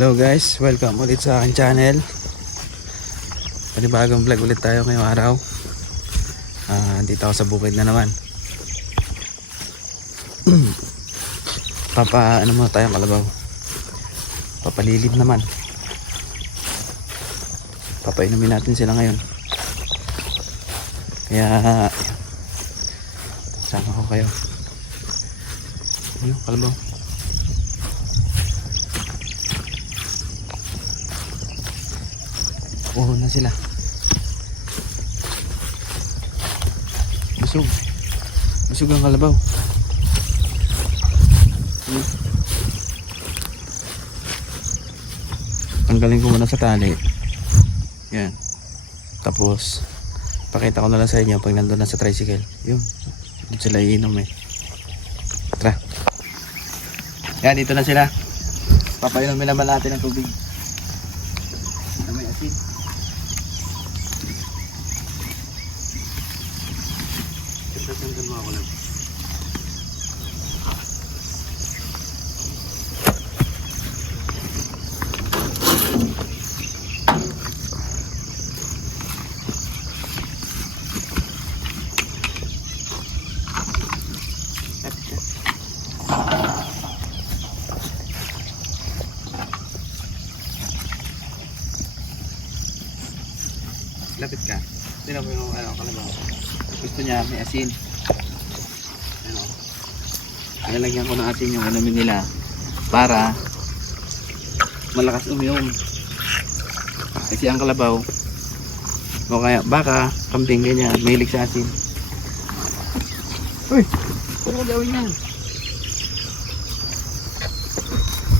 Hello guys, welcome ulit sa aking channel. Panibagong vlog ulit tayo ngayong araw. Ah, Dito ako sa bukid na naman. Papa, ano muna tayo kalabaw Papalilid naman. Papainumin natin sila ngayon. Kaya Sama ko kayo. Ano, kalabaw Puro na sila. Busog. Busog ang kalabaw. Hmm. Tanggalin ko muna sa tali. Yan. Tapos, pakita ko na lang sa inyo pag nandun na sa tricycle. Yun. Dito sila iinom eh. Tara. Yan, dito na sila. Papainom naman natin ng tubig. Lapit ka. Tingnan mo yung ano, kalabaw. Gusto niya may asin. Ano? Nalagyan ko ng asin yung alamin nila para malakas uminom. Kasi ang kalabaw o kaya baka, kambing ganyan, mahilig sa asin. Uy! Ano mo gawin yan?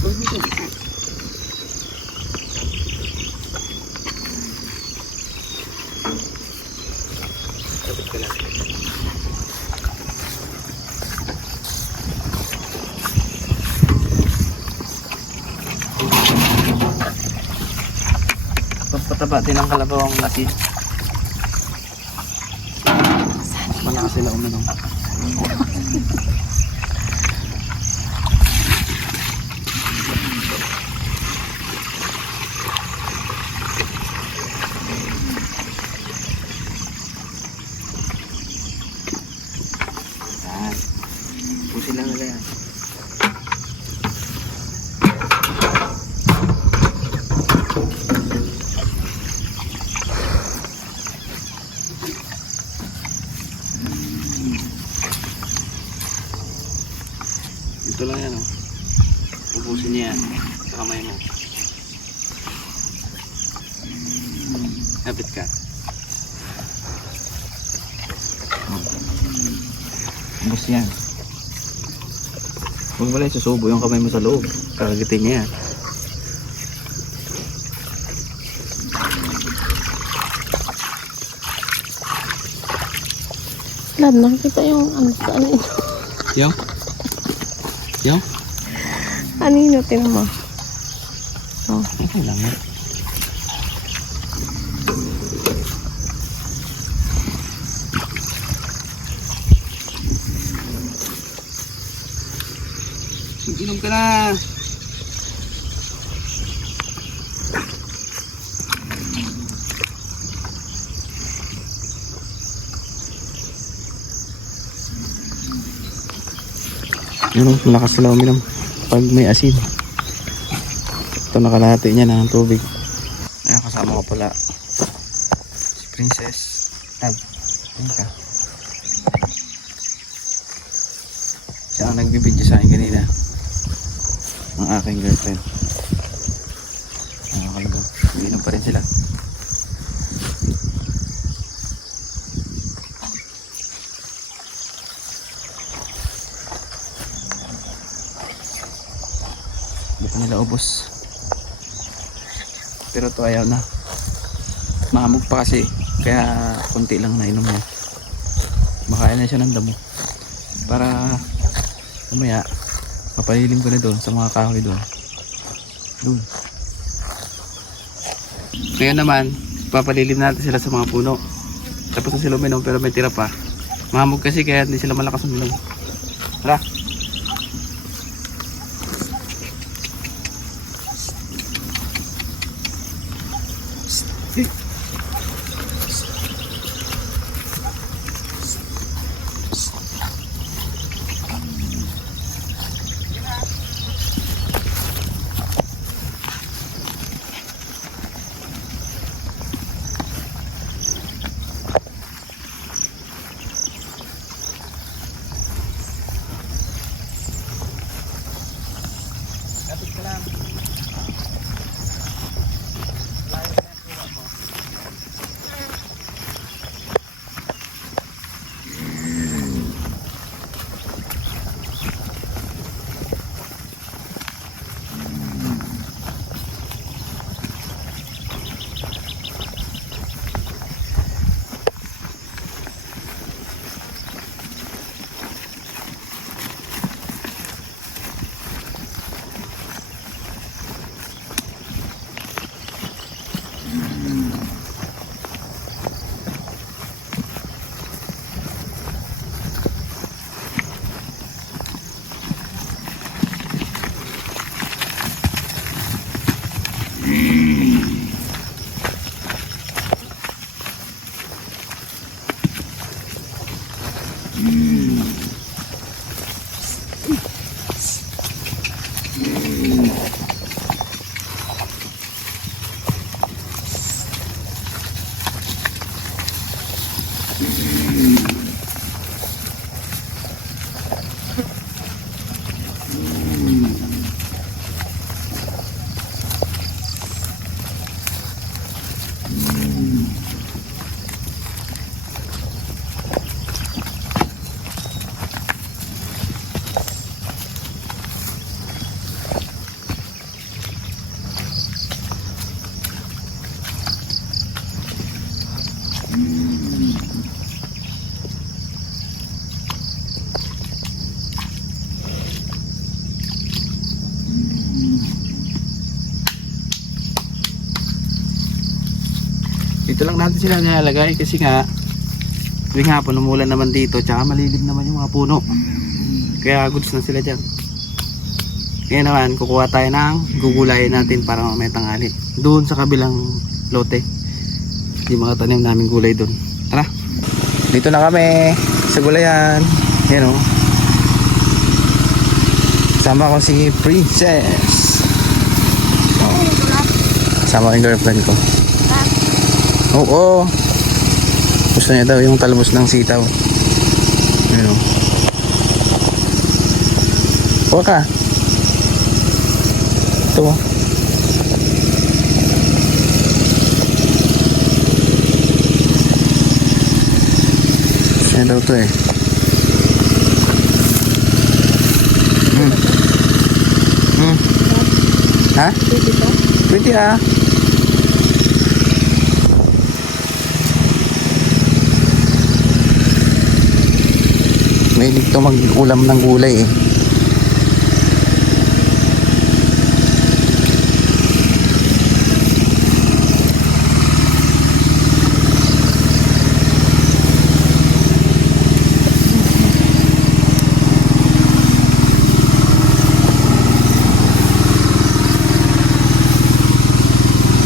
Huwag. Pagpataba din ang kalabaw ang asin. Malakas sila uminom. Yan. Pusin lang nila yan. Ito lang yan oh. Ubusin niya yan sa kamay mo. Lapit ka. Ubus yan. Huwag wala susubo yung kamay mo sa loob. Kakagitin niya yan. Lad, nakikita yung ano sa ano yun. Yung? Yung? Ano yun, tinan mo. Oh. Okay lang yan. Inom ka na. Yun, malakas sila uminom pag may asin. Ito nakalahati niya na ng tubig. Ayan, kasama ko pala si Princess. Tab, tingin ka. Siya ang nagbibidyo sa akin kanina. Ang aking girlfriend. Ano kalagaw. Pa rin sila. Hindi pa nila ubos. Pero to ayaw na. Mahamog pa kasi. Kaya konti lang na inom niya. Makain na siya ng damo. Para umaya Kapalilim ko na doon sa mga kahoy doon. Doon. Kaya naman, papalilim natin sila sa mga puno. Tapos na sila uminom pero may tira pa. Mahamog kasi kaya hindi sila malakas uminom. Tara. Thank ka Hmm. Dito lang natin sila nilalagay kasi nga tuwing hapon umulan naman dito tsaka malilim naman yung mga puno. Kaya goods na sila dyan. Ngayon naman, kukuha tayo ng gugulayin natin para mamaya tanghali. Doon sa kabilang lote. Yung mga tanim namin gulay doon. Tara! Dito na kami sa gulayan. Yan o. Sama ko si Princess. Oh. Sama ko yung girlfriend ko. Oo. Gusto niya daw yung talbos ng sitaw. Ano? Huwag ka. Ito. oh. Yan daw to eh. Hmm. Hmm. Ha? Pwede ah. Mahilig to mag-ulam ng gulay eh.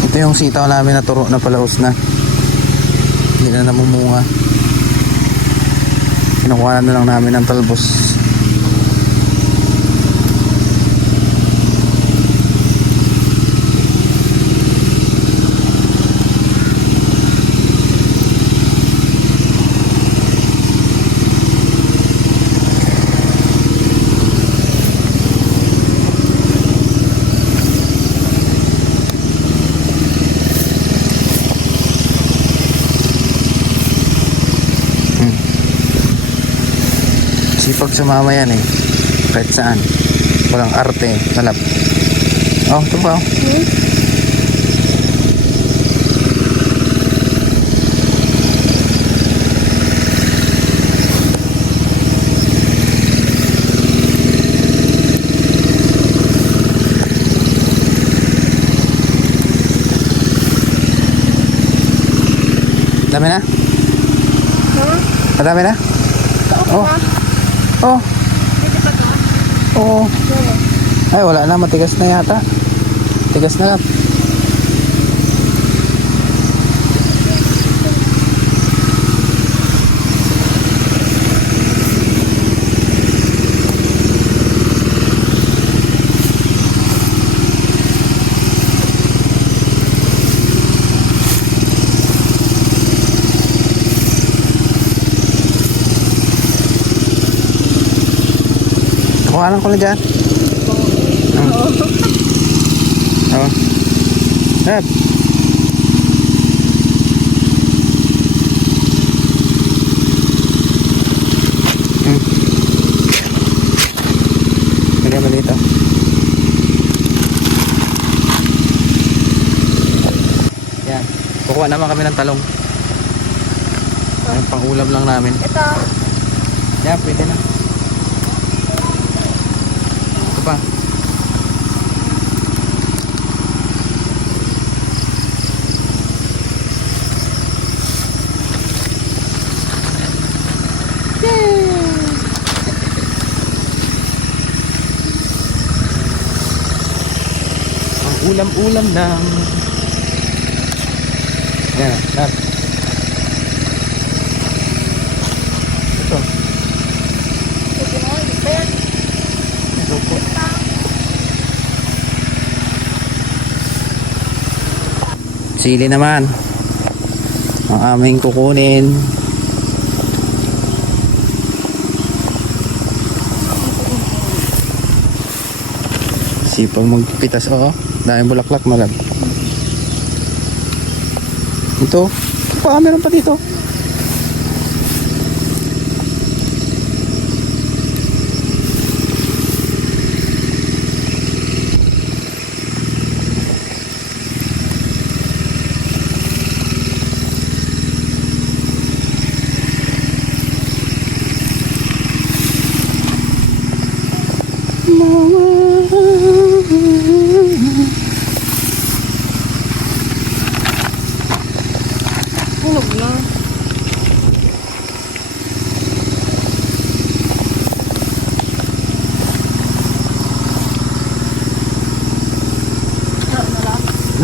Ito yung sitaw namin na turo na palaos na. Hindi na namumunga. Kinukuha na lang namin ng talbos. Sipag sumama yan eh. Kahit saan. Walang arte. Talap. Oh, ito pa oh. Dami na? Madami na? Oh. Oh. Oo. Ay, wala na. Matigas na yata. Tigas na lang. Hawakan ko na dyan. Oo. Oo. Nab. Hmm. Lagyan mo dito. Yan. Kukuha naman kami ng talong. Yung pang-ulam lang namin. Ito. Yan, pwede na. Ito pa. Ang ulam-ulam lang. Yan, yan. Ito. Ito po. Sili naman. Ang aming kukunin. Sipag magpitas oo. Dahil bulaklak malab. Ito. Ito pa, meron pa dito.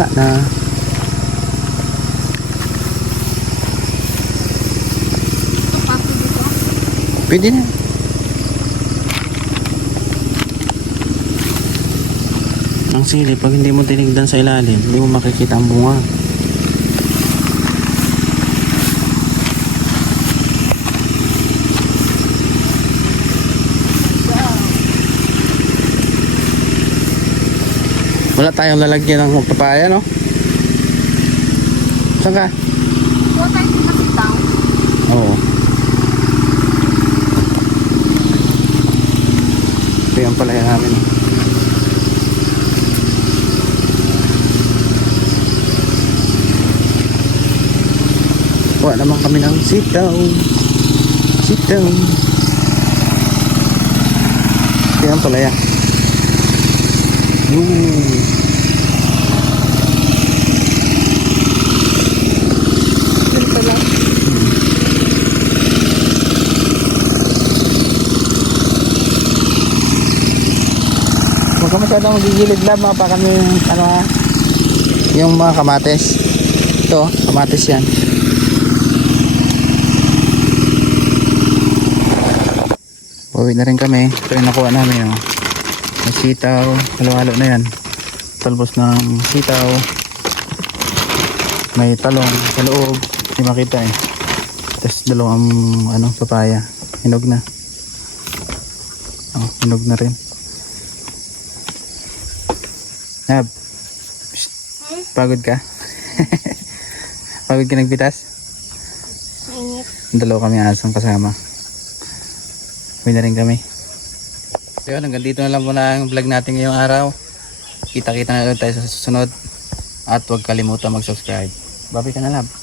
Wala na. Pwede na. Ang sili, pag hindi mo tinigdan sa ilalim, hindi mo makikita ang bunga. Wala tayong lalagyan ng papaya, no? Saan ka? Tayo sa kasitaw. Oo. Ito yung palaya namin. Kuha naman kami ng sit down. Sit down. Ito yung palaya. Ooh. Huwag ka masyadong magigilid lab, mapa kami yung, ano yung mga kamates. Ito, kamates yan. Pauwi na rin kami. Ito yung nakuha namin. Oh. May sitaw, halo-halo na yan. Talbos ng sitaw. May talong sa loob. Hindi makita eh. Tapos dalawang ano, papaya. Hinog na. Oh, hinog na rin. Nab. Psst. Pagod ka? Pagod ka nagbitas? Mainit. Dalawa kami asang kasama. Uwi na rin kami. So yun, hanggang dito na lang muna ang vlog natin ngayong araw. Kita-kita na ulit tayo sa susunod. At huwag kalimutan mag-subscribe. Babi ka na. Psst.